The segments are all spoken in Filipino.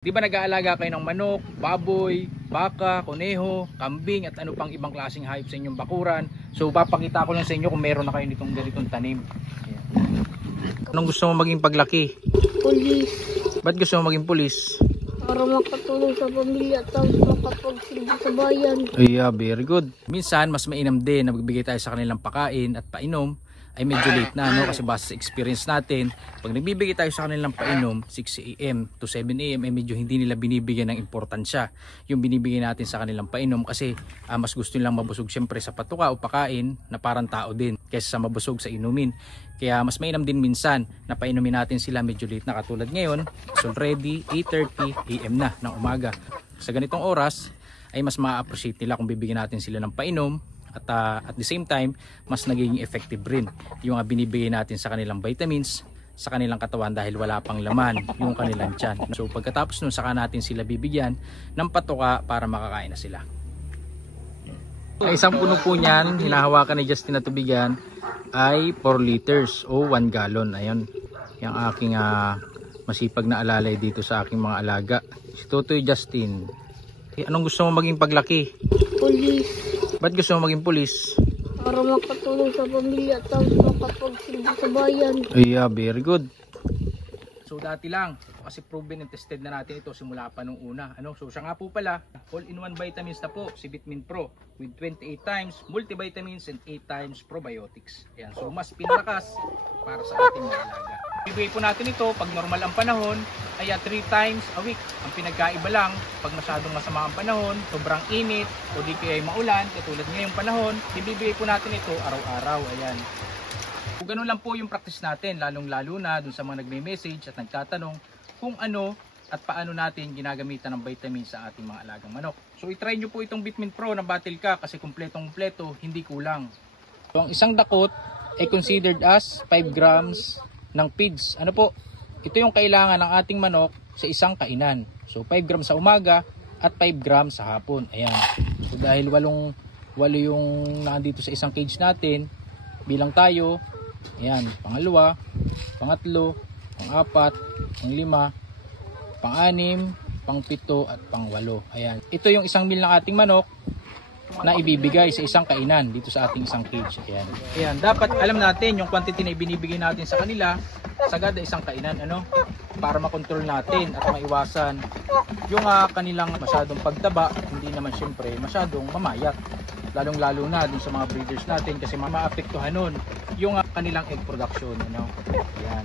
Di ba nag-aalaga kayo ng manok, baboy, baka, kuneho, kambing at ano pang ibang klaseng hayop sa inyong bakuran? So papakita ko lang sa inyo kung meron na kayo nitong ganitong tanim. Ayan. Anong gusto mo maging paglaki? Pulis. Ba't gusto mo maging pulis? Para makatulong sa pamilya at makapagsilbi sa bayan. Yeah, very good. Minsan mas mainam din na magbigay tayo sa kanilang pakain at painom ay medyo late na, no? Kasi base sa experience natin, pag nagbibigay tayo sa kanilang painom 6 AM to 7 AM ay medyo hindi nila binibigyan ng importansya yung binibigay natin sa kanilang painom kasi mas gusto nilang mabusog syempre sa patuka o pakain na parang tao din kaysa sa mabusog sa inumin. Kaya mas mainam din minsan na painumin natin sila medyo late na, katulad ngayon so already 8:30 AM na ng umaga. Sa ganitong oras ay mas ma-appreciate nila kung bibigyan natin sila ng painom. At at the same time, mas nagiging effective rin yung binibigay natin sa kanilang vitamins sa kanilang katawan dahil wala pang laman yung kanilang tiyan. So pagkatapos nun, saka natin sila bibigyan ng patuka para makakain na sila. Isang puno po niyan, hinahawakan ni Justin na tubigan ay 4 liters o 1 gallon. Ayun, yung aking masipag na alalay dito sa aking mga alaga. Si Totoy Justin. Anong gusto mo maging paglaki? Pulis. Ba't gusto mo maging pulis? Para makatulong sa pamilya at makapagsilbi sa bayan. Yeah, very good. So dati lang, kasi proven and tested na natin ito simula pa nung una. So siya nga po pala, all-in-one vitamins na po, si Vitamin Pro with 28 times multivitamins and 8 times probiotics. Ayan, so mas pinalakas para sa ating mga alaga. Bibigay po natin ito pag normal ang panahon ay 3 times a week. Ang pinagkaiba lang pag masyadong masama ang panahon, sobrang init o di kaya maulan, katulad ngayong panahon, ibibigay po natin ito araw-araw. Ayan. Kung ganun lang po yung practice natin, lalong-lalo na dun sa mga nagme-message at nagtatanong kung ano at paano natin ginagamitan ng vitamins sa ating mga alagang manok. So i-try nyo po itong Vitamin Pro na Battle Ka kasi kumpletong-kumpleto, hindi kulang. So ang isang dakot ay considered as 5 grams ng feeds. Ano po? Ito yung kailangan ng ating manok sa isang kainan. So 5 grams sa umaga at 5 grams sa hapon. Ayan. So dahil walo yung nandito sa isang cage natin, bilang tayo, ayan, pangalawa, pangatlo, pang-apat, pang-lima, pang-anim, pang-pito at pang-walo. Ayan. Ito yung isang meal ng ating manok na ibibigay sa isang kainan dito sa ating isang cage. Ayan. Ayan, dapat alam natin yung quantity na ibinibigay natin sa kanila sagad na isang kainan, para makontrol natin at maiwasan yung kanilang masyadong pagtaba, hindi naman syempre masyadong mamayat, lalong-lalo na dun sa mga breeders natin kasi maapektuhan nun yung kanilang egg production. Ayan.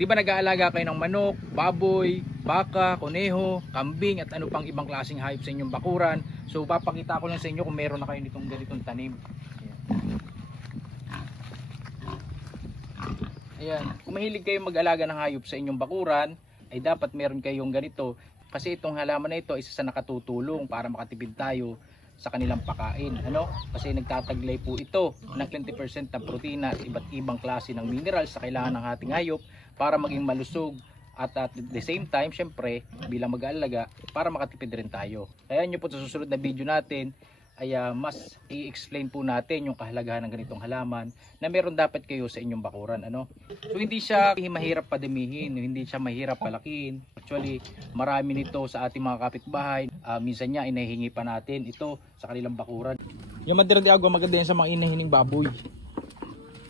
Di ba nag-aalaga kayo ng manok, baboy, baka, kuneho, kambing at ano pang ibang klaseng hayop sa inyong bakuran? So papakita ko lang sa inyo kung meron na kayo nitong ganitong tanim. Ayan. Kung mahilig kayo mag-alaga ng hayop sa inyong bakuran, ay dapat meron kayong ganito. Kasi itong halaman na ito isa sa nakatutulong para makatipid tayo sa kanilang pakain. Kasi nagtataglay po ito ng 20% na protina at iba't ibang klase ng minerals sa kailangan ng ating hayop para maging malusog at the same time, syempre, bilang mag-aalaga, para makatipid rin tayo. Kaya nyo po sa susunod na video natin, ay mas i-explain po natin yung kahalagahan ng ganitong halaman na meron dapat kayo sa inyong bakuran. So hindi siya mahirap padamihin, hindi siya mahirap palakihin. Actually, marami nito sa ating mga kapitbahay. Minsan niya inahihingi pa natin ito sa kanilang bakuran. Yung Madera de Agua maganda yan sa mga inahining baboy.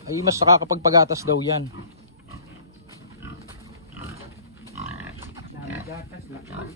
Ay mas nakakapagpagatas daw yan. Gatas lang.